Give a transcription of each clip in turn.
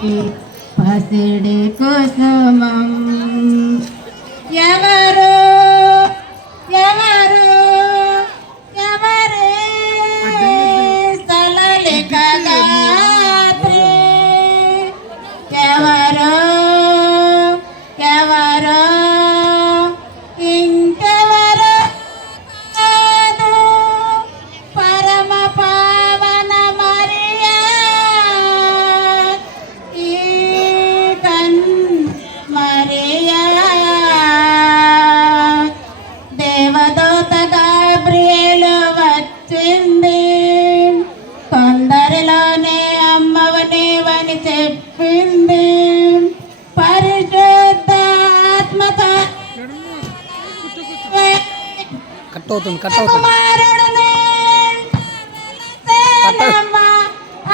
పసిడి కుసుమం ఎవరు ఎవరు ఎవరే స్థలలిక గాత్రి ఎవరు ఎవరు ఇంకెవరు కాదు పరమ పావన మరియా ఈ మరియా దేవదూత గాబ్రియేలు వచ్చింది కొందరిలోనే అమ్మవనేవని చెప్పింది పరిశుద్ధ ఆత్మతో కుమారుడిని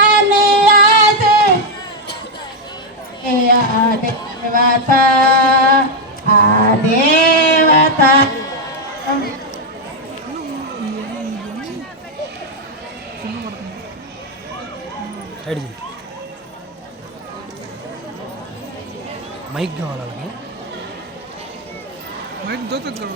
అని దేవత ఆ దేవత మైక్ కావాలి అలాగే మైక్ దొరకదు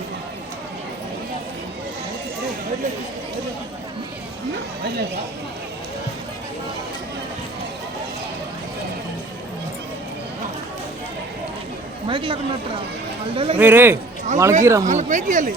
మైక్ లేకున్నట్రా రే వాళ్ళకి రమ్ము మైక్ ఇవ్వాలి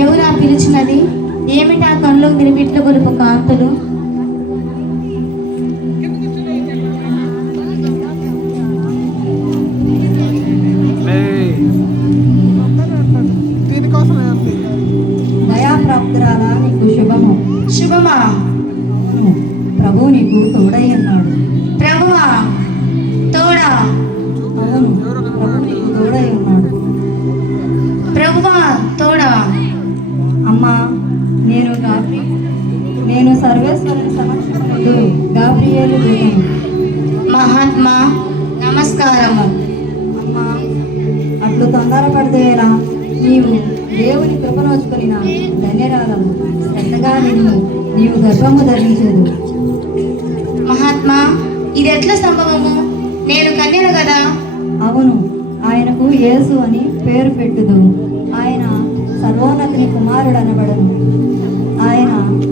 ఎవరా పిలిచినది ఏమిటా కళ్ళు మిరిమిట్ల గొలుపు కాంతులు దయాప్రాప్తురాలా నీకు శుభము. శుభమా? ప్రభు నీకు తోడై ఉన్నాడు. ప్రభువా తోడా? అవును, ప్రభు నీకు తోడై ఉన్నాడు. ప్రభువా తోడా? అమ్మా, నేను సర్వేశ్వరుని సమక్షమునందు గాబ్రియేలు దూతను. మహాత్మా నమస్కారము. అమ్మా, అట్లు తొందరపడదేలా, నీవు దేవుని కృపనోచుకుని ధన్యరాలము. శ్రద్ధగా నీవు గర్భము ధరించదు. మహాత్మా, ఇది ఎట్లా సంభవము? నేను కన్యను కదా. అవును, ఆయనకు యేసు అని పేరు పెట్టుదు. ఆయన సర్వోన్నతిని కుమారుడు అనబడను. ఆయన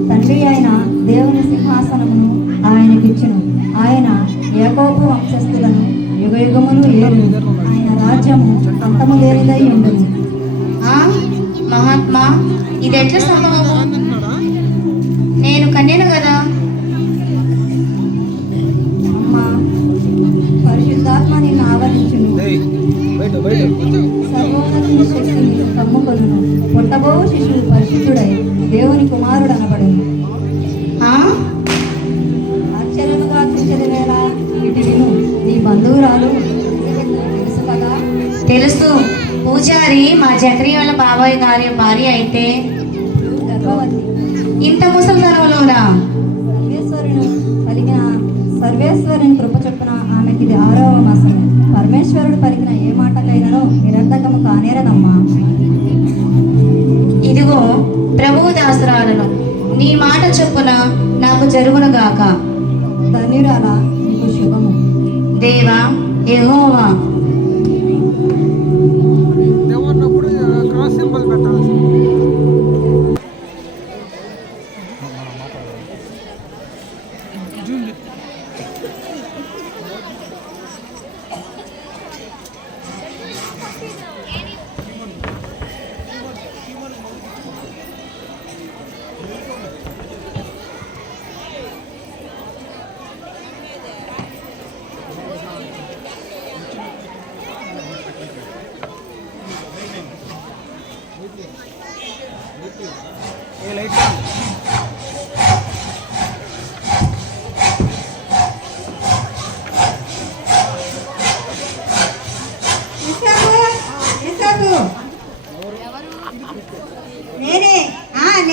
తండ్రి అయిన దేవుని సింహాసనమును ఆయనకిచ్చును. ఆయన యాకోబు వంశస్థులను యుగయుగములు ఏలు. ఆయన రాజ్యము అంతము లేనిదై ఉండును. మహాత్మా, ఇది ఎట్లా సంభవము? నేను కన్యను కదా. అమ్మా, పరిశుద్ధాత్మ నిన్ను ఆవరించును. సర్వోన్నతుని శక్తిని కమ్ముకొనును. పుట్టబో శిశువు పరిశుద్ధుడై దేవుని కుమారుడు అనబడును. ఆశ్చర్యముగా చదివేళ ఇటు విను. నీ బంధువురాలు తెలుసు కదా? తెలుసు. పూజారి మా జక్రియాల బాబాయ్ గారి భార్య అయితే గర్భవతి. ఇంత ముసలితనంలోనా? సర్వేశ్వరుని కృప చొప్పున ఆమెకి ఇది 6వ మాసం. పరమేశ్వరుడు పలికిన ఏ మాటకైనానో నిరర్ధకము కానేరదమ్మా. ఇదిగో ప్రభువు దాసురాలను, నీ మాట చొప్పున నాకు జరుగునుగాక. ధన్యురాలా, నీకు శుభము. దేవా యెహోవా, క్రాస్ సింబల్ పెట్టాలి.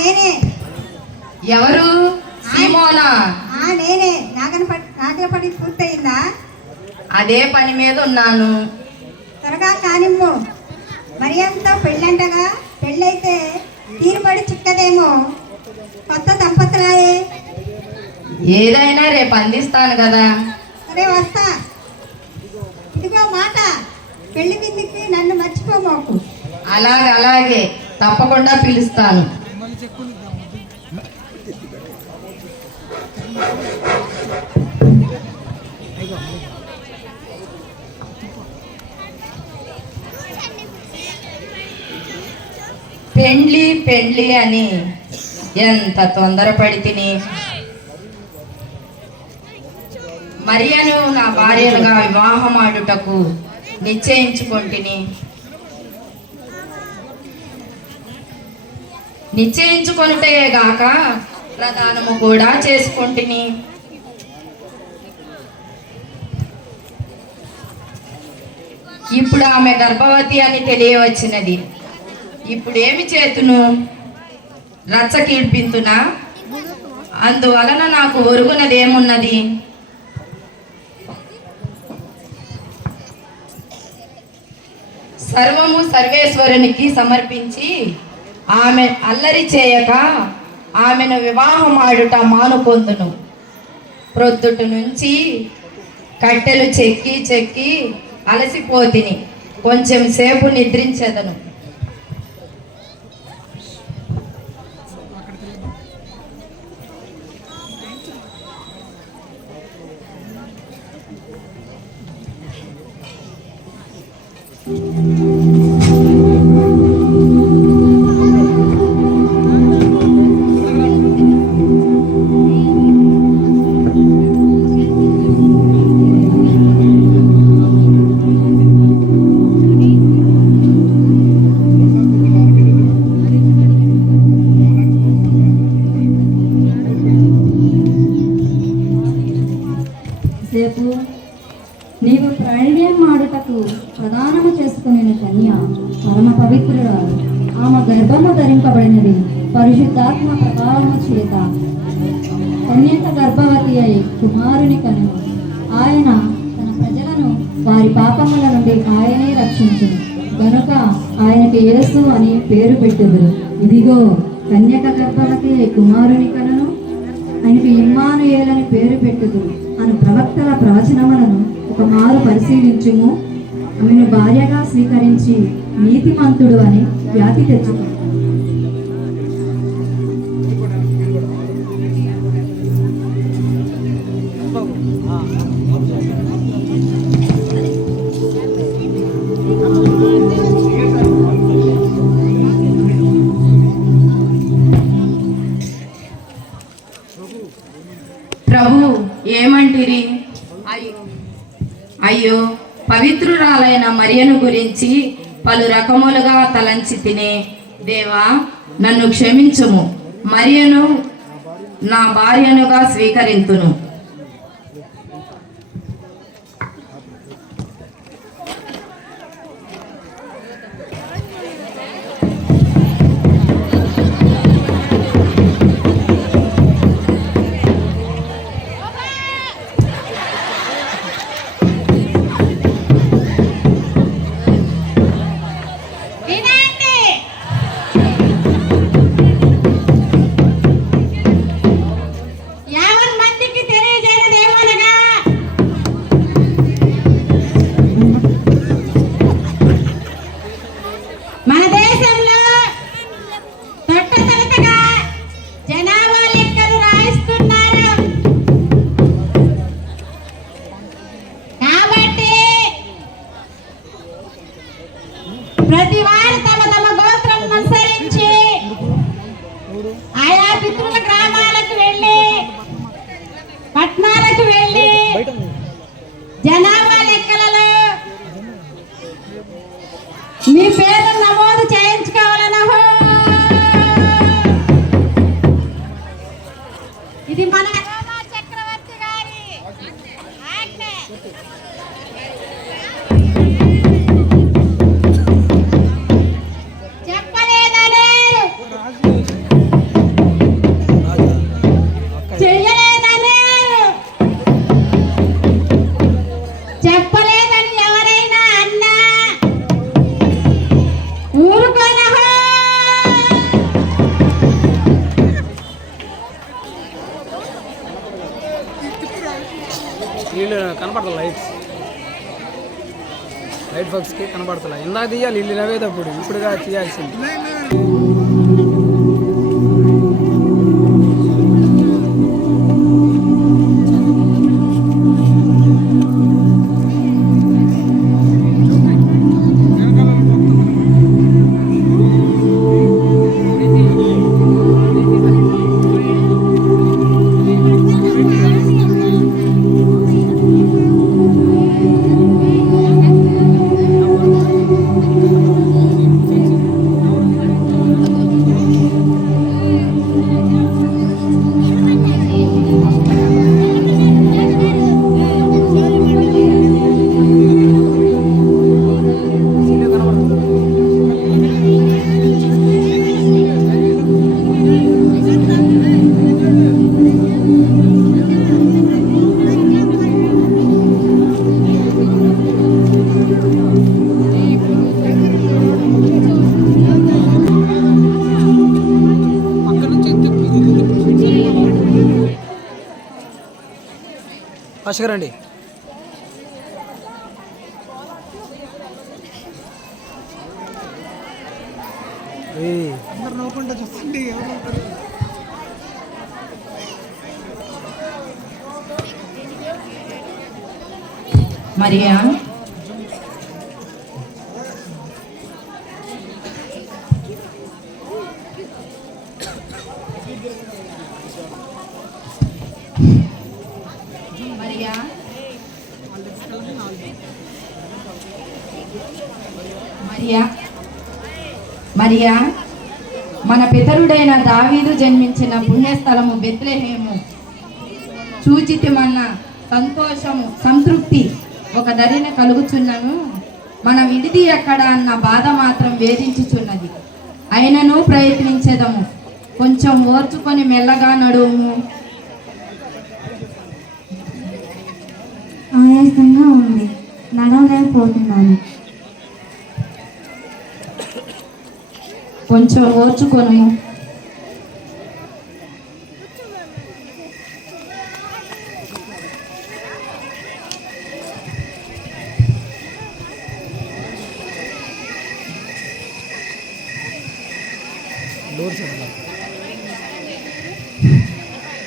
నేనే. ఎవరు? సీమోనా? నేనే. నాగల పని పూర్తయిందా? అదే పని మీద ఉన్నాను. త్వరగా కానిమ్ము. మరి అంతా పెళ్ళంటగా, పెళ్ళైతే తీరుబడి చిక్కదేమో. కొత్త దంపతులాయే. ఏదైనా రేపు అందిస్తాను కదా. సరే వస్తా. ఇదిగో మాట, పెళ్లి విందుకి నన్ను మర్చిపోమాకు. అలాగే తప్పకుండా పిలుస్తాను. పెండ్లి అని ఎంత తొందరపడి తిని మరియను నా భార్యలుగా వివాహం ఆడుటకు నిశ్చయించుకొంటిని. నిశ్చయించుకొనుటే గాక ప్రదానము కూడా చేసుకొంటిని. ఇప్పుడు ఆమె గర్భవతి అని తెలియవచ్చినది. ఇప్పుడేమి చేతును? రచ్చ కీడ్పింతునా? అందువలన నాకు ఒరుగునదేమున్నది? సర్వము సర్వేశ్వరునికి సమర్పించి ఆమె అల్లరి చేయక ఆమెను వివాహమాడుట మానుకొందును. ప్రొద్దుట నుంచి కట్టెలు చెక్కి అలసిపోతిని. కొంచెం సేపు నిద్రించెదను. సేపు నీవు ప్రణయం మాడుటకు ప్రదానము చేసుకునే కన్య పరమ పవిత్రురాలు. ఆమె గర్భము ధరింపబడినది పరిశుద్ధాత్మ ప్రభావము చేత. కన్యక గర్భవతి అయి కుమారుని కను. ఆయన తన ప్రజలను వారి పాపముల నుండి ఆయనే రక్షించును గనుక ఆయనకి యేసు అని పేరు పెట్టుదురు. ఇదిగో కన్యక గర్భవతి అయి కుమారుని కను, ఆయనకి ఇమ్మానుయేలని పేరు పెట్టుదురు అను ప్రవక్తల ప్రవచనములను ఒక మారు పరిశీలించుము. ఆమెను భార్యగా స్వీకరించి నీతిమంతుడు అని ఖ్యాతి తెచ్చుకుంటాడు. ప్రభు ఏమంటిరి? అయ్యో, పవిత్రురాలైన మరియను గురించి పలు రకములుగా తలంచి తినే దేవా, నన్ను క్షమించుము. మరియను నా భార్యనుగా స్వీకరింతును. ప్రతి వారు తమ తమ గోత్రం అనుసరించి ఆయా పితృల గ్రామాలకు వెళ్ళి పట్టణాలకు వెళ్ళి జనాభా లెక్కలలో మీ పేర్లు నమోదు చేయించుకోవాలనో. ఇది మన రోమా చక్రవర్తి గారి ఆజ్ఞ. చెప్పలేదనే కనపడతా లైట్ ఫోక్స్కి కనపడతా ఇందాక తీయాలి ఇల్లు నవ్వేటప్పుడు ఇప్పుడుగా తీయాల్సింది. రండి. మరియా మరియా మన పితరుడైన దావీదు జన్మించిన పుణ్యస్థలము బెత్లెహేము చూచితిమన్న సంతోషము సంతృప్తి ఒక దరిన కలుగుచున్నను. మన విడిది ఎక్కడ అన్న బాధ మాత్రం వేధించుచున్నది. అయినను ప్రయత్నించేదము, కొంచెం ఓర్చుకొని మెల్లగా నడుము. ఆయాసంగా ఉంది, నడవలేకపోతున్నాను. కొంచెం ఓర్చుకొను.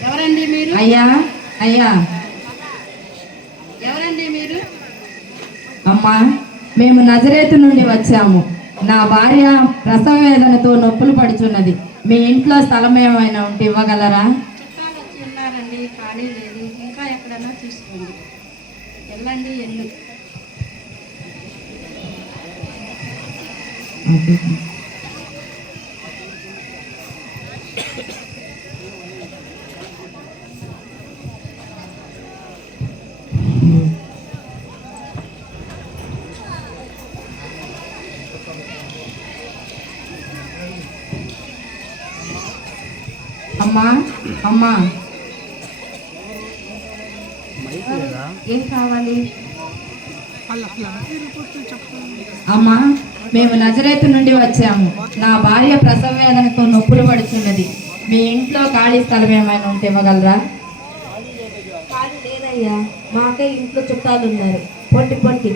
ఎవరండి మీరు? అయ్యా అయ్యా ఎవరండి మీరు? అమ్మా, మేము నజరేతు నుండి వచ్చాము. నా భార్య ప్రసవ వేదనతో నొప్పులు పడుచున్నది. మీ ఇంట్లో స్థలం ఏమైనా ఉంటే ఇవ్వగలరా? చుట్టాలు వచ్చి ఉన్నారండి, ఖాళీ లేదు. ఇంకా ఎక్కడైనా చూసుకోండి. వెళ్ళండి, ఎల్లు. అమ్మా అమ్మా, ఏం కావాలి? అమ్మా, మేము నజరేతు నుండి వచ్చాము. నా భార్య ప్రసవ వేదనతో నొప్పులు పడుతున్నది. మీ ఇంట్లో ఖాళీ స్థలం ఏమైనా ఉంటే ఇవ్వగలరా? ఖాళీ లేదయ్యా, మాకే ఇంట్లో చుట్టాలు ఉన్నారు. పొట్టి పొట్టి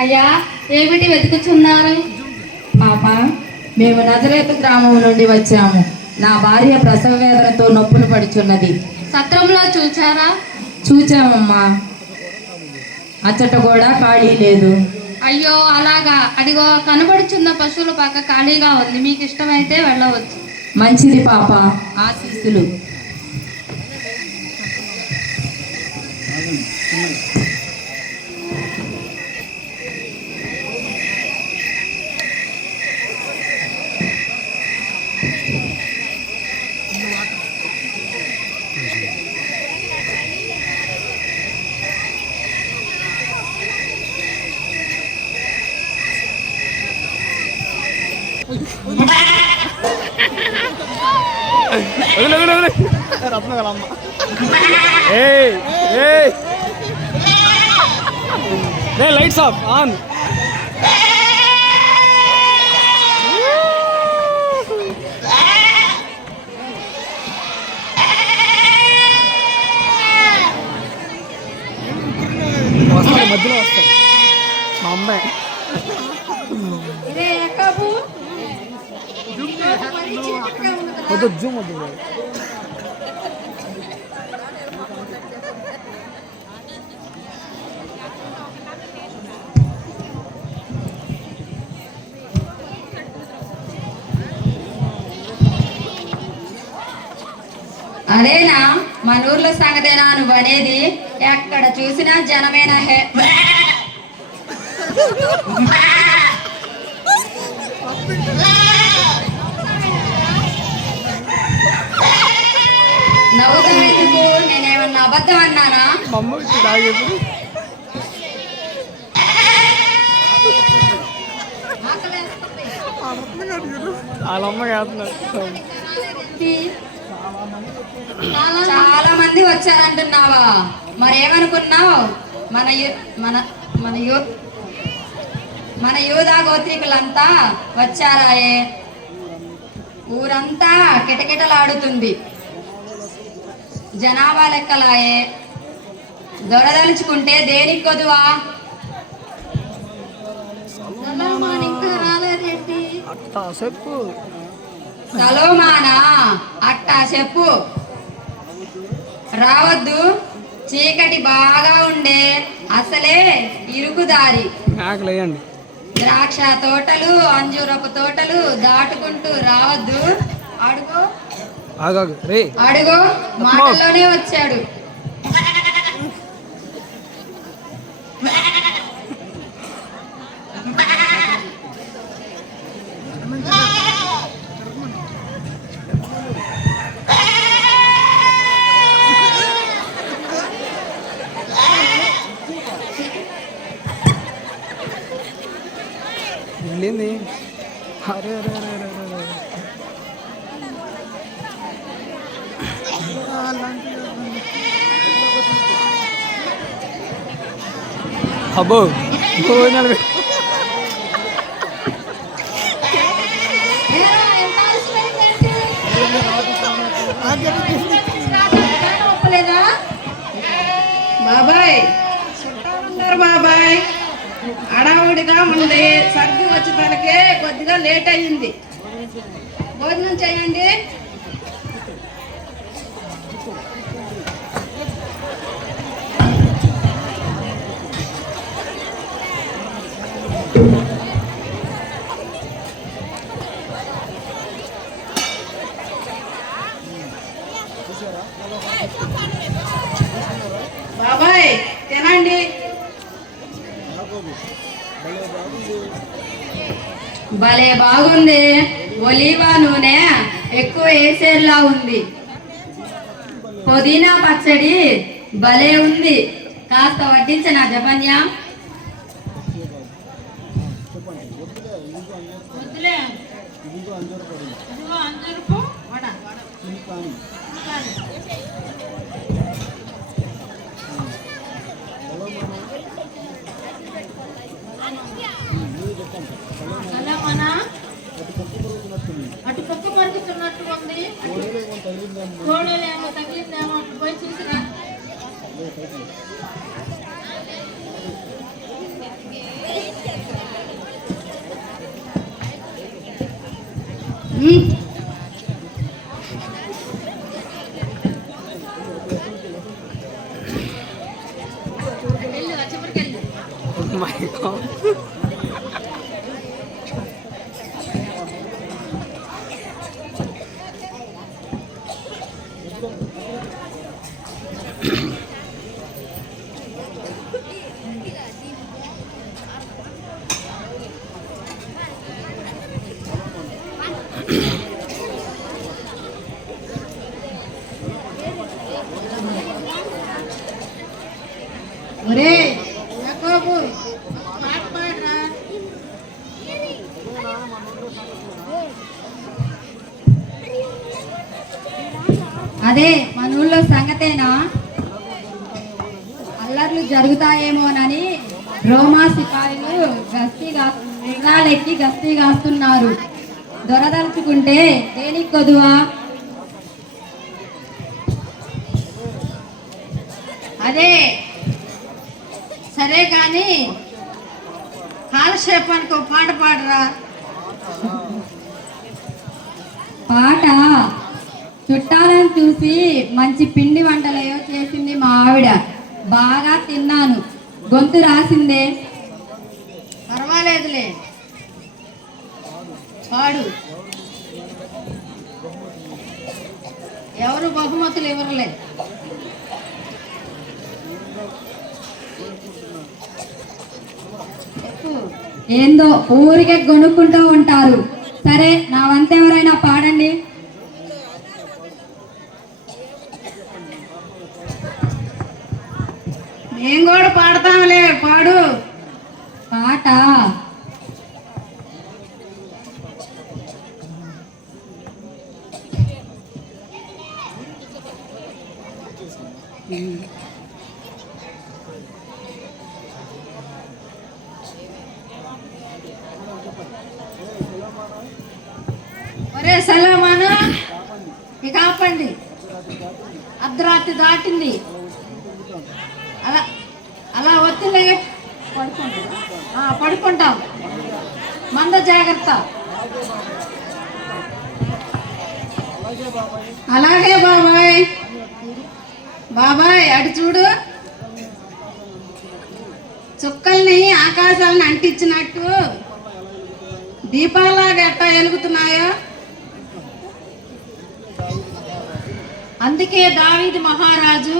అయ్యా, ఏమిటి వెతుకుతున్నారు? పాప, మేము నజరేతు గ్రామం నుండి వచ్చాము. నా భార్య ప్రసవ వేదనతో నొప్పులు పడుచున్నది. సత్రంలో చూచారా? చూచామమ్మా, అచ్చట కూడా ఖాళీ లేదు. అయ్యో, అలాగా. అడిగో కనబడుచున్న పశువుల పక్క ఖాళీగా ఉంది. మీకు ఇష్టమైతే వెళ్ళవచ్చు. మంచిది పాప, ఆశీస్సులు. రత్న రే లైట్స్ ఆఫ్ ఆన్. వస్తాయి మధ్యలో వస్తాయి మా అమ్మాయి. రే యాకోబు, వద్దు జూమ్ వద్దు. అదేనా మన ఊర్లో సంగతేనా నువ్వు అనేది? ఎక్కడ చూసినా జనమేనా హే. నవ్వుతావెందుకు? నేనేమన్నా అబద్ధం అన్నానా? మా అమ్మ వచ్చి తాగేప్పుడు వాళ్ళ అమ్మ కాదున్నారు. చాలా మంది వచ్చారంటున్నావా? మరేమనుకున్నావు? మన మన మన మన యూదా గోత్రికులంతా వచ్చారాయే. ఊరంతా కిటకిటలాడుతుంది. జనాభా లెక్కలాయే. దొరదలుచుకుంటే దేనికి కొదువా? ఇంకా రాలేదేంటి? అట్టా చెప్పు. సలోమానా అట్టా చెప్పు. రావద్దు, చీకటి బాగా ఉండే, అసలే ఇరుకుదారి. మేకలేయండి. ద్రాక్ష తోటలు, అంజూరపు తోటలు దాటుకుంటూ రావద్దు. అడుగో ఆగాగు రే. అడుగో మాటల్లోనే వచ్చాడు. వెళ్ళింది. అరే అరే అరే అరే అరే. అబ్బో భోజనాలు బాబాయ్ చుట్టాలున్నారు బాబాయ్. అడావుడిగా ఉంది. సర్ది వచ్చి తనకే కొద్దిగా లేట్ అయ్యింది. భోజనం చేయండి. బాబాయ్ తినండి. భలే బాగుంది. ఒలీవా నూనె ఎక్కువ వేసేలా ఉంది. పుదీనా పచ్చడి భలే ఉంది. కాస్త వడ్డించనా జపన్యా? అటు పక్క పరుగుతున్నట్టు ఉంది. కోడలేమో తగిలిందేమో పోయి చూసిరా. My God. ఒరే యాకోబు పాట పాడరా. అదే మన ఊళ్ళో సంగతేనా? అల్లర్లు జరుగుతాయేమోనని రోమా సిపాయిలు గుర్రాలెక్కి గస్తీ కాస్తున్నారు. దొరదలుచుకుంటే దేనికి కొదువా? అదే సరే కానీ కాలక్షేపానికి ఒక పాట పాడరా. పాట చుట్టాలను చూసి మంచి పిండి వంటలేయో చేసింది మా ఆవిడ. బాగా తిన్నాను, గొంతు రాసిందే. పర్వాలేదులే, పాడు. ఎవరు బహుమతులు ఇవ్వరులే. ఏందో ఊరికే కొనుక్కుంటూ ఉంటారు. సరే, నా వంత ఎవరైనా పాడండి. మేము కూడా పాడతాంలే, పాడు. పాట ఒరే సలామాను, ఇక ఆపండి. అర్ధరాత్రి దాటింది. అలా అలా ఒత్తిలే పడుకుంటాం. మంద జాగ్రత్త. అలాగే బాబాయ్. బాబాయ్ అటు చూడు, చుక్కల్ని ఆకాశాలను అంటించినట్టు దీపాలాగా ఎట్టా వెలుగుతున్నాయో. అందుకే దావీదు మహారాజు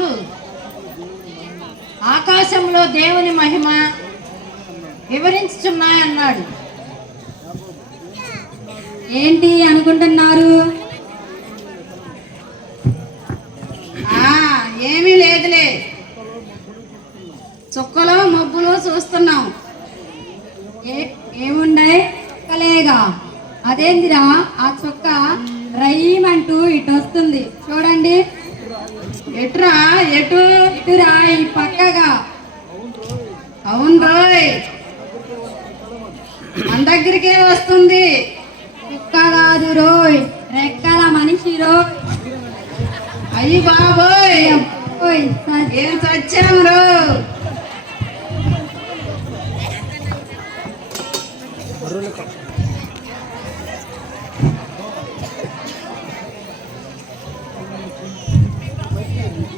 ఆకాశంలో దేవుని మహిమ వివరించుచున్నాయన్నాడు. ఏంటి అనుకుంటున్నారు? ఏమీ లేదులే, చుక్కలు మబ్బులు చూస్తున్నాం. ఏముండే కలేగా. అదేందిరా ఆ చుక్క రయ్యమంటూ ఇటు వస్తుంది చూడండి. ఎటురా? ఇటురా, ఈ పక్కగా. అవును రోయ్, మన దగ్గరికే వస్తుంది. చుక్క కాదు రోయ్, రెక్కల మనిషి రోయ్. అయ్యి బాబోయ్, ఓయ్ ఏం చచ్చాం రో.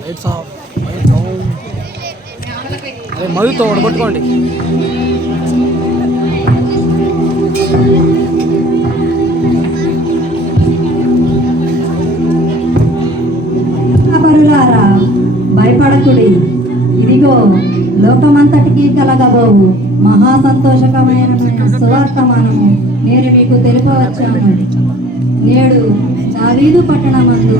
Lights off, lights on. అదే మధుతో పట్టుకోండి. పరులారా, భయపడకుడి. ఇదిగో లోకమంతటికి కలగబోవు మహా సంతోషకమైన సువార్తమానము నేను మీకు తెలుపవచ్చాను. నేడు దావీదు పట్టణమందు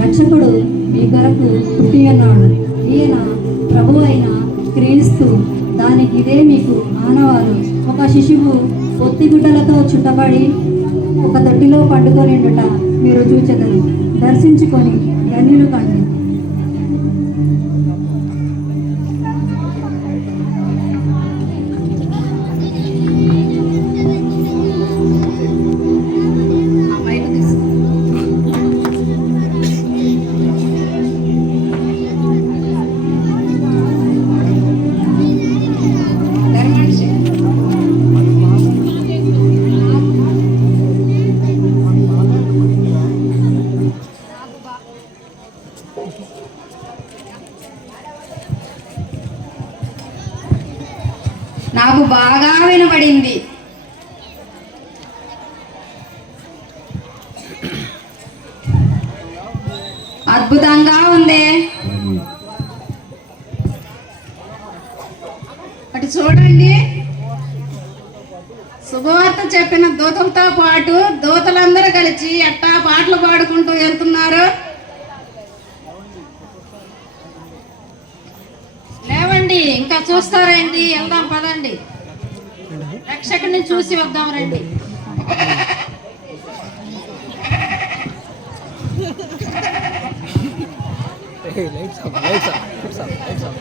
రక్షకుడు మీ కొరకు పుట్టి ఉన్నాడు. ఈయన ప్రభు అయిన క్రీస్తు. దానికి ఇదే మీకు ఆనవాలు. ఒక శిశువు పొత్తిగుడ్డలతో చుట్టబడి ఒక తొట్టిలో పండుకొని ఉండుట మీరు చూచెదరు. దర్శించుకొని ధన్యులు కండి. నాకు బాగా వినపడింది. అద్భుతంగా ఉంది. అటు చూడండి, శుభవార్త చెప్పిన దూతలతో పాటు దూతలందరూ కలిసి ఎట్టా పాటలు పాడుకుంటూ వెళ్తున్నారు. లేవండి, ఇంకా చూస్తారండి. వెళ్దాం పదండి, రక్షకుని చూసి వద్దాం రండి. Lights off, lights off, lights off, lights off.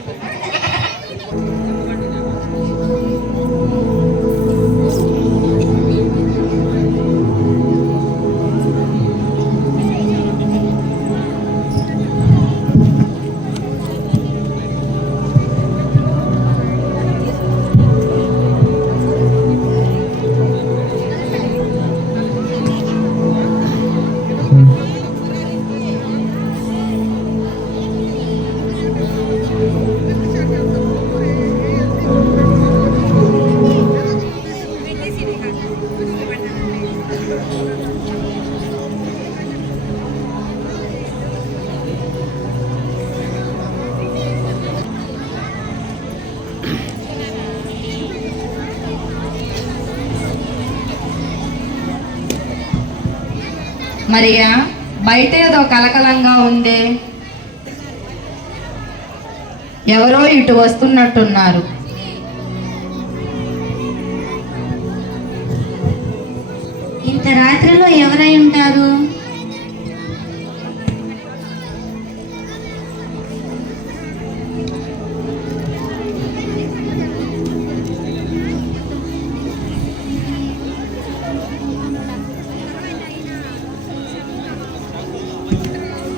Mariya, బయట ఏదో కలకలంగా ఉందే, ఎవరో ఇటు వస్తున్నట్టున్నారు. ఇంత రాత్రిలో ఎవరై ఉంటారు?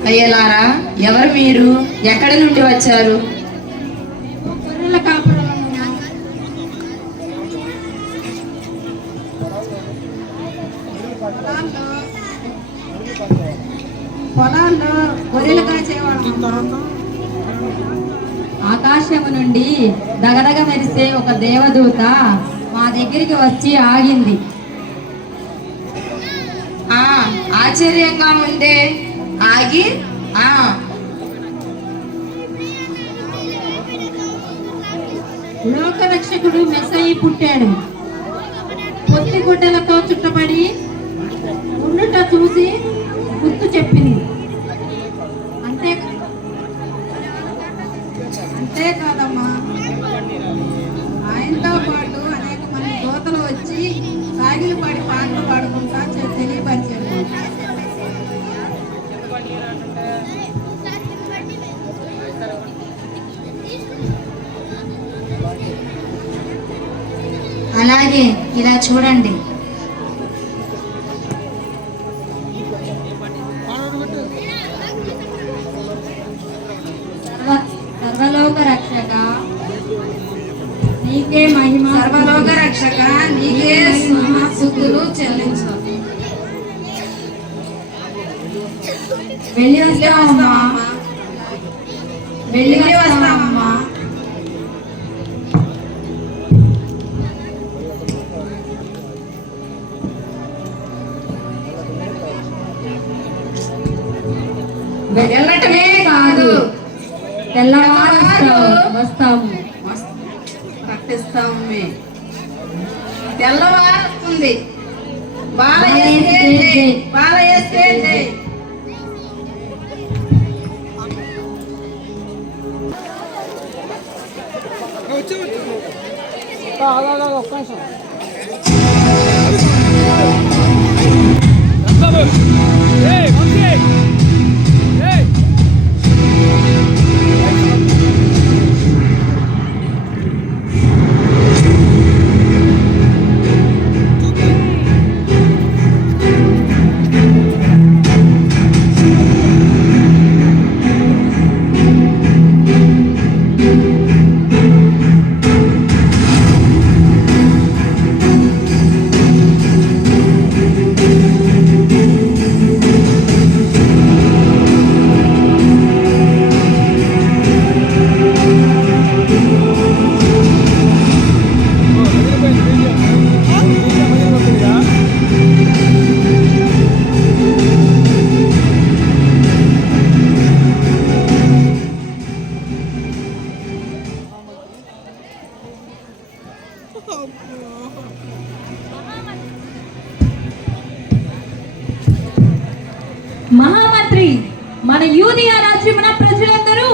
అయ్యలారా, ఎవరు మీరు? ఎక్కడి నుండి వచ్చారు? గొర్రెల కాపురం పొలాల్లో గొర్రెలు కాచేవాళ్ళం. ఆకాశము నుండి దగదగ మెరిసే ఒక దేవదూత మా దగ్గరికి వచ్చి ఆగింది. ఆశ్చర్యంగా ఉందే. ఆగి లోకరక్షకుడు మెస్సయి పుట్టాడు. పొత్తి గుడ్డలతో చుట్టబడి ఉండుట చూసి గుర్తు చెప్పింది. అంతేకాదమ్మా, ఆయనతో పాటు అనేక మంది దూతలు వచ్చి సాగిలు పాడి పాటలు పాడుకుంటా తెలియపరిచారు. అలాగే ఇలా చూడండి. సర్వలోక రక్షక నీకే మహిమ. సర్వలోక రక్షక నీకే స్తుతులు చెల్లించు. వెళ్ళి వస్తామమ్మా, వెళ్ళి వస్తామమ్మా. వెళ్ళటమే కాదు, తెల్లవారు వస్తాము. ప్రకటిస్తాము. తెల్లవారుతుంది. బాలయ్య స్టేజ్. ఒక్క నిమిషం. మహామంత్రి, మన యూదియా రాజ్యమున ప్రజలందరూ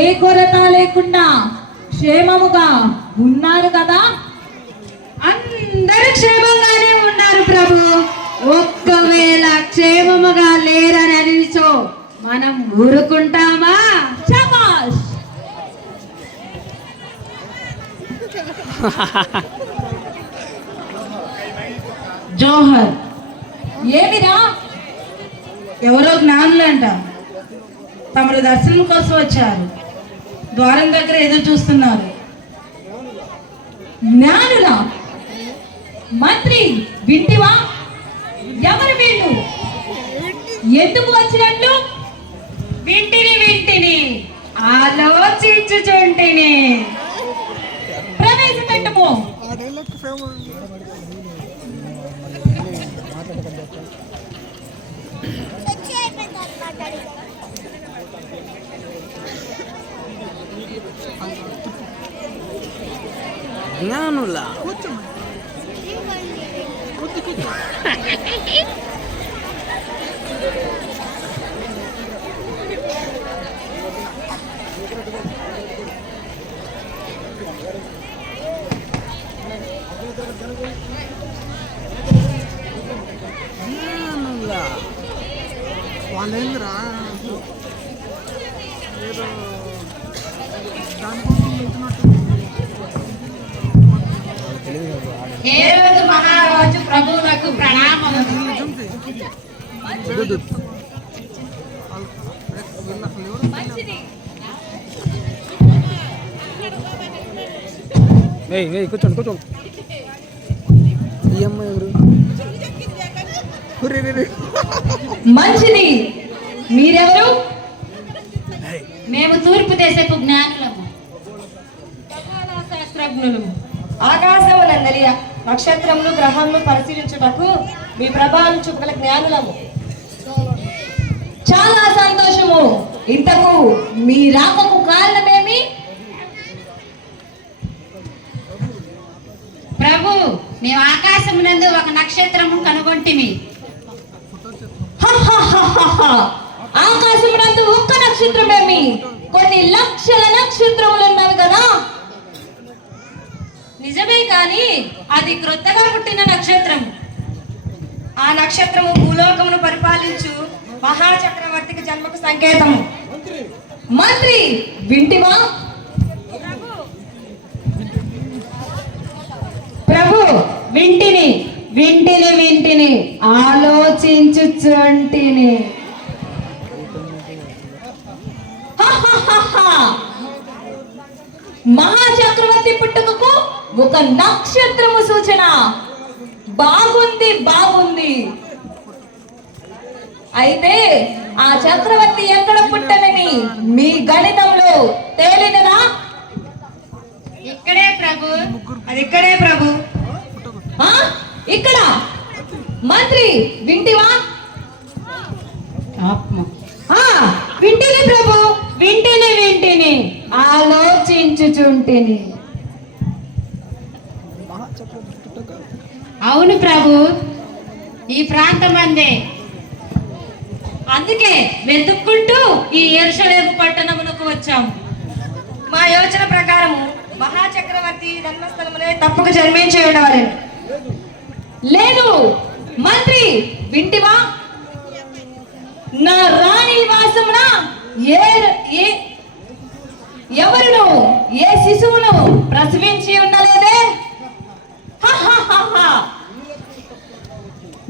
ఏ కొరత లేకుండా క్షేమముగా ఉన్నారు కదా? అందరూ క్షేమంగానే ఉన్నారు ప్రభు. ఒక్కవేళ క్షేమముగా లేరని అనిచో మనం ఊరుకుంటామా? శభాష్. జోహర్. ఏమిరా? ఎవరో జ్ఞానులంట తమరు దర్శనం కోసం వచ్చారు. ద్వారం దగ్గర ఎదురు చూస్తున్నారు. జ్ఞానులా? మంత్రి వింటివా? ఎవరు వీళ్ళు? ఎందుకు వచ్చినట్టు? వింటిని ఆలోచించుచుంటిని. ప్రవేశపెట్టుము. జ్ఞానులా? వాళ్ళేంద్రా ఏదో ఏ రోజు మహారాజు ప్రభువులకు ప్రణామములు. కూర్చోండి కూర్చోండి. ఈ అమ్మాయి ఎవరు? మంచిది. మీరెవరు? మేము తూర్పు దేశపు జ్ఞానులము, శాస్త్రజ్ఞులు. ఆకాశమునందలి నక్షత్రములు గ్రహములు పరిశీలించుటకు మీ ప్రభావం చూపగల జ్ఞానులము. చాలా సంతోషము. ఇంతకు మీ రాకకు కారణమేమి? ప్రభు, మేము ఆకాశమునందు ఒక నక్షత్రము కనుగొంటిమి. ఆకాశమునందు ఒక్క నక్షత్రమేమి? కొన్ని లక్షల నక్షత్రములు ఉన్నవి కదా. నిజమే కానీ అది క్రొత్తగా పుట్టిన నక్షత్రం. ఆ నక్షత్రము భూలోకమును పరిపాలించు మహాచక్రవర్తికి జన్మకు సంకేతము. మంత్రి వింటివా? ప్రభు వింటిని ఆలోచించుచుంటిని. మహాచక్రవర్తి పుట్టుకకు ఒక నక్షత్రము సూచన. బాగుంది. అయితే ఆ చక్రవర్తి ఎక్కడ పుట్టనని మీ గణితంలో తేలినదా? ఇక్కడే ప్రభు. అది ఇక్కడే ప్రభు. ఇక్కడ. మంత్రి వింటివా? వింటిని ప్రభు, వింటిని ఆలోచించుచుంటిని. అవును ప్రభు, ఈ ప్రాంతం అందే. అందుకే వెతుక్కుంటూ ఈ యెరూషలేము పట్టణమునకు వచ్చాము. మా యోచన ప్రకారము మహాచక్రవర్తి జన్మస్థలమునే తప్పక జన్మించి ఉండవలెను. లేదు. మంత్రి వింటివా? నా రాణి వాసమున ఎవరును ఏ శిశువును ప్రసవించి ఉండలేదే.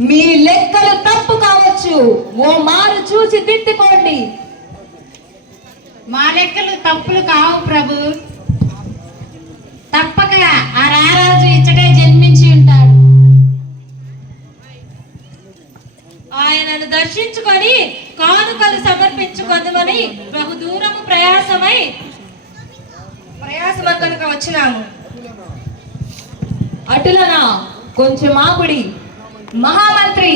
మీ లెక్కలు తప్పు కావచ్చు. ఓ మారు చూసి తిట్టుకోండి. మా లెక్కలు తప్పులు కావు ప్రభు. తప్పక ఆ రారాజు ఇచ్చటే జన్మించి ఉంటాడు. ఆయనను దర్శించుకొని కానుకలు సమర్పించుకొందుమని బహు దూరము ప్రయాసమై కనుక వచ్చినాము. అటులనా కొంచెం ఆపుడి. మహామంత్రి,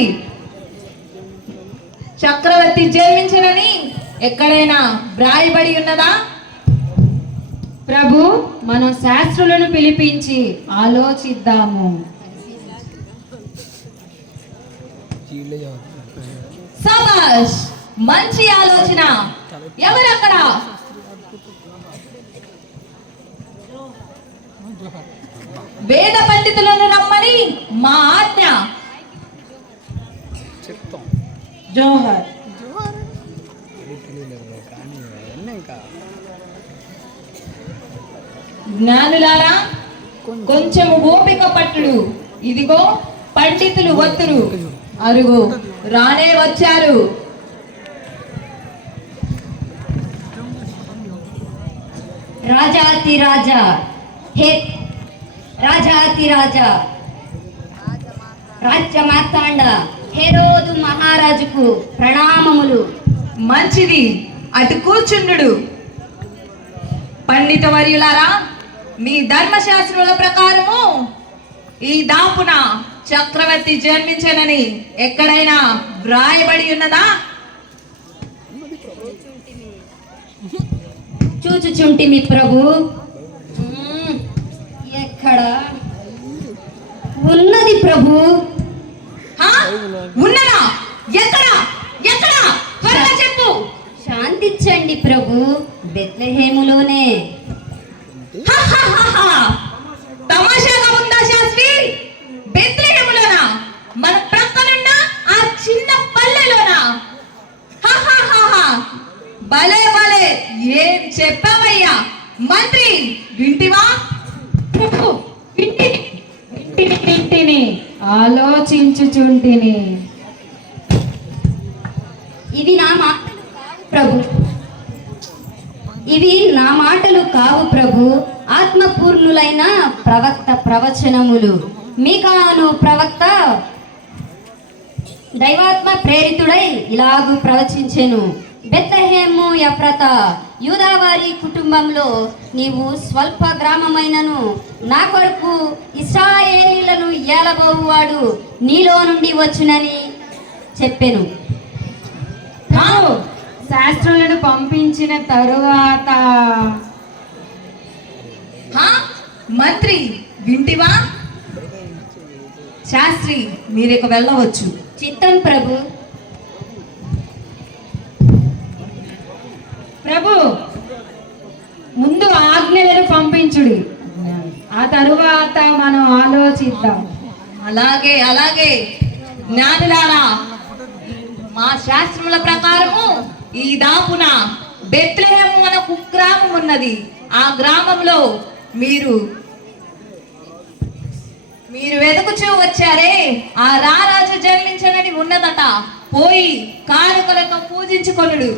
చక్రవర్తి జన్మించనని ఎక్కడైనా వ్రాయబడి ఉన్నదా? ప్రభు, మనం శాస్త్రులను పిలిపించి ఆలోచిద్దాము. సబాష్, మంచి ఆలోచన. ఎవరక్కడ? వేద పండితులను రమ్మని మా ఆజ్ఞ. జోహర్. జ్ఞానులారా, కొంచెము ఓపిక పట్టుడు. ఇదిగో పండితులు వత్తురు, అరుగు రానే వచ్చారు. రాజాతి రాజా హే రాజాతి రాజా రాజ్య మార్తాండ హేరోదు మహారాజుకు ప్రణామములు. మంచిది, అటు కూర్చుండు. పండిత వర్యులారా, మీ ధర్మశాస్త్రుల ప్రకారము ఈ దాపున చక్రవర్తి జన్మించనని ఎక్కడైనా వ్రాయబడి ఉన్నదా? చూచుచుంటిమి ప్రభు. ఎక్కడ ఉన్నది ప్రభు? హా? ఉన్నదా? ఎక్కడ? ఎక్కడ? త్వరగా చెప్పు. శాంతించండి ప్రభు, బెత్లెహేములోనే. హహహహ! తమాషాగా ఉందా శాస్త్రి? బెత్లెహేములోనా? మన ప్రక్కనున్న ఆ చిన్న పల్లెలోనా? హహహహ! భలే భలే, ఏం చెప్పావయ్యా మంత్రి, వింటివా? వింటిని ఆలోచించుచుంటిని. ఇవి నా మాటలు కావు ప్రభు, ఇవి నా మాటలు కావు ప్రభు, ఆత్మపూర్ణులైన ప్రవక్త ప్రవచనములు. మీకాను ప్రవక్త దైవాత్మ ప్రేరితుడై ఇలాగు ప్రవచించెను. బెత్లెహేము ఎఫ్రాతా, యూదావారి కుటుంబంలో నీవు స్వల్ప గ్రామమైనను నా కొరకు ఇశ్రాయేలీయులను ఏలబోవువాడు నీలో నుండి వచ్చునని చెప్పెను. శాస్త్రులను పంపించిన తరువాత హా? మంత్రి, వింటివా? శాస్త్రి, మీరిక వెళ్ళవచ్చు. చిత్తం ప్రభు. ప్రభు, ముందు ఆజ్ఞలను పంపించుడి, ఆ తరువాత మనం ఆలోచిద్దాం. అలాగే అలాగే. జ్ఞానులారా, మా శాస్త్రముల ప్రకారము ఈ దాపున బెత్లెహేము అనే కుగ్రామం ఉన్నది. ఆ గ్రామంలో మీరు వెతుకుచూ వచ్చారే, ఆ రారాజు జన్మించనని ఉన్నదట. పోయి కానుకలకు పూజించుకొనుడు.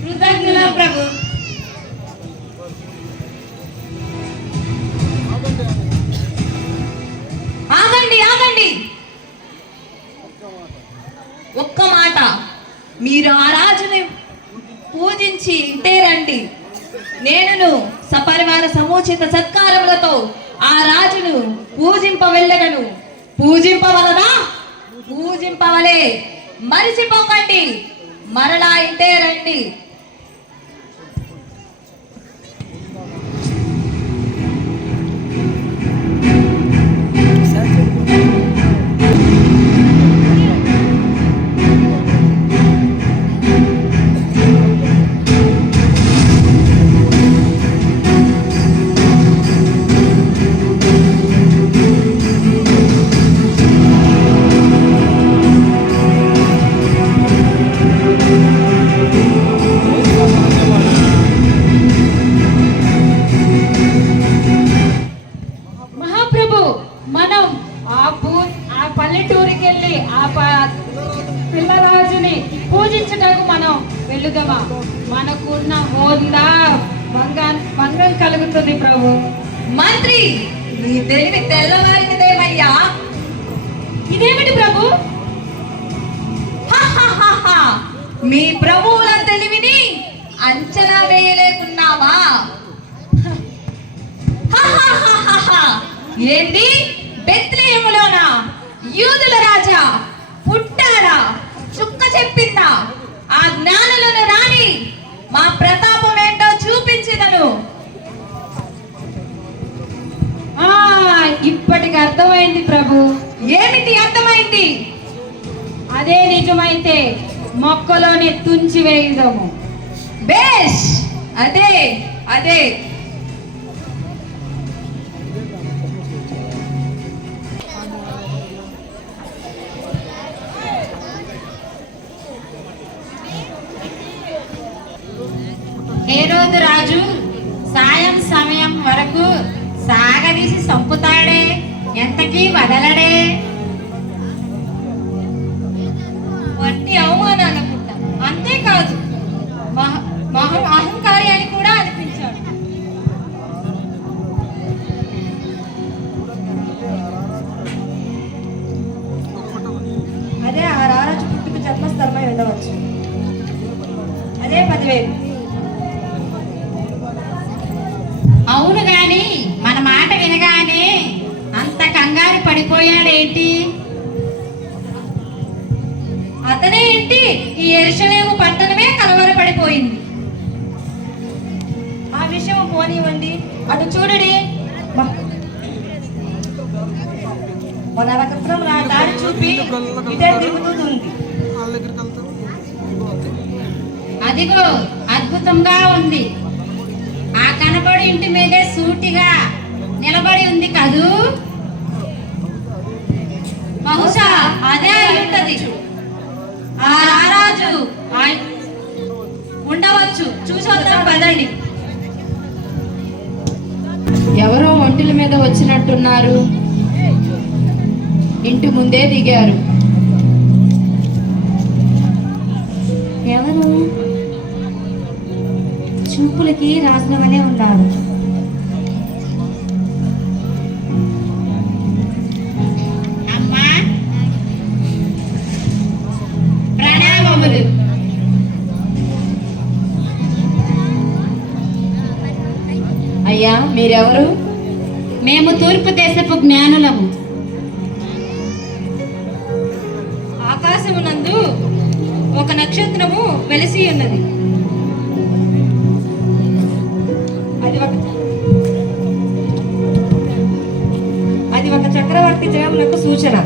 కృతజ్ఞుల ప్రభు. ఆగండి ఆగండి, ఒక్క మాట. మీరు ఆ రాజుని పూజించి ఇంటే రండి. నేను సపరివార సముచిత సత్కారములతో ఆ రాజును పూజింపవెళ్ళగను. పూజింపవలనా? పూజింపవలే. మరిచిపోకండి, మరలా ఇంటే రండి. మహాప్రభు, మనం ఆ పల్లెటూరికి వెళ్ళి ఆ పిల్లరాజుని పూజించడానికి మనం వెళ్ళుదామా? మనకున్న హోదా భంగం కలుగుతుంది ప్రభు. మంత్రి, నీ తెలివి తెల్లవారినదేమయ్యా. ఇదేమిటి ప్రభు? హహహహ! మీ ప్రభువుల తెలివిని అంచనా వేయలేకున్నావా? హహహహహ! ఏంటి? బెత్లెహేములోనా యూదుల రాజా పుట్టాడా? చుక్క చెప్పిందా? ఆ జ్ఞానులను రాని, మా ప్రతాపం ఏంటో చూపించిదను. ఇప్పటికి అర్థమైంది ప్రభు. ఏమిటి అర్థమైంది? అదే నిజమైతే మొక్కలోనే తుంచి వేయుదాము. బేష్, అదే అదే. హేరోదు రాజు సాయం సమయం ఎంతకీ వదలడే. వట్టి అవమానాలు అనుకుంటా. అంతేకాదు అహంకారి అని కూడా అనిపించాడు. అదే ఆ రారాజు పుట్టుకు జన్మస్థలమై ఉండవచ్చు. అదే 10,000. అవును గాని మన మాట వినగానే అంత కంగారు పడిపోయాడేంటి? అతనే ఏంటి, ఈ యెరూషలేము పట్టణమే కలవరపడిపోయింది. ఆ విషయం పోనివ్వండి, అటు చూడుడి. మన నక్షత్రం నా దారి చూపి ఇదే తిరుగుతుంది. వాళ్ళ దగ్గరికి వెళ్తాం. అదిగో అద్భుతంగా ఉంది. ఆ కనబడి ఇంటి మీదే సూటిగా నిలబడి ఉంది కదూ. బహుశా అదే అయి ఉంటది. ఆ రారాజు ఉండవచ్చు. చూసొద్దాం పదండి. ఎవరో ఒంటిల మీద వచ్చినట్టున్నారు. ఇంటి ముందే దిగారు. ఎవరు? చూపులకి రాసినవనే ఉన్నారు. అమ్మా ప్రణామములు. అయ్యా మీరెవరు? మేము తూర్పు దేశపు జ్ఞానులము. ఆకాశమునందు ఒక నక్షత్రము వెలిసి ఉన్నది. అది ఒక చక్రవర్తి జయమునకు సూచన.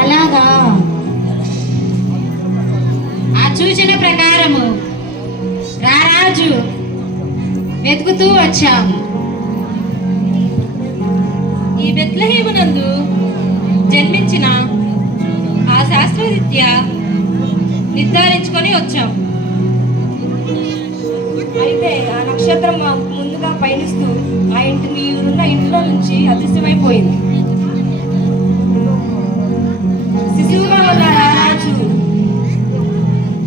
అలాగా? ఆ సూచన ప్రకారము రారాజు వెతుకుతూ వచ్చాము. ఈ బెత్లెహేమునందు జన్మించిన ఆ శాస్త్రరీత్యా నిర్ధారించుకొని వచ్చాం. అయితే ఆ నక్షత్రం ముందుగా పయనిస్తూ ఆ ఇంటి మీరున్న ఇంట్లో నుంచి అదృశ్యమైపోయింది. శిశువుగా ఉన్న రారాజు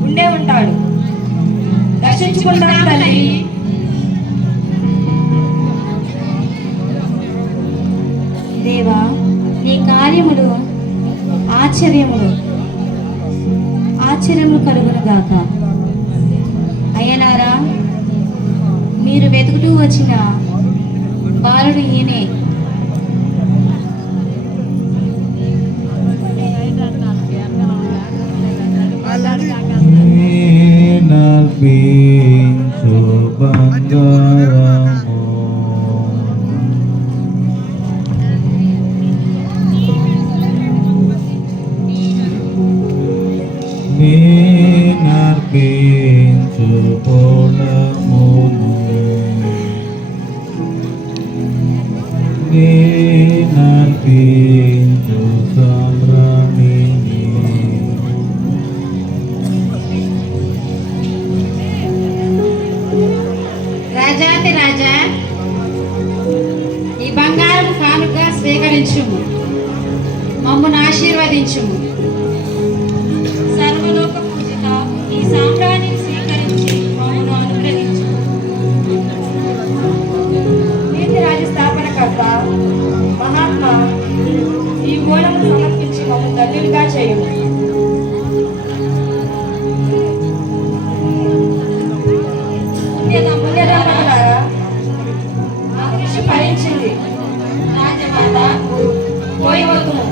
ఉండే ఉంటాడు. దర్శించుకుంటాను తల్లి. దేవా, నీ కార్యములు ఆశ్చర్యములు కలుగునుగాక. అయ్యనారా, మీరు వెతుకుతూ వచ్చిన బాలుడు ఈయనే. నర్పించు బంగారము నర్పించు పొలమును నర్పించు సామ్రాణిని రాజాతి రాజా, ఈ బంగారం కానుకగా స్వీకరించుము, మమ్మను ఆశీర్వదించుము. సర్వలోక పూజిత ఈ సామ్రాణిని స్వీకరించి మమ్మను అనుగ్రహించు. నీతి రాజ్య స్థాపనకర్త మహాత్మా, ఈ మూలము సమర్పించి మమ్మల్ని ధన్యులుగా చేయుము. పుణ్యదంపతులారా, ఆ కృషి ఫలించింది. రాజమాత పోయి వద్దుము.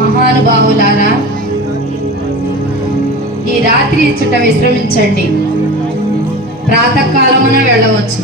మహానుభావులారా, ఈ రాత్రి ఇచ్చట విశ్రమించండి. ప్రాతకాలమున వెళ్ళవచ్చు.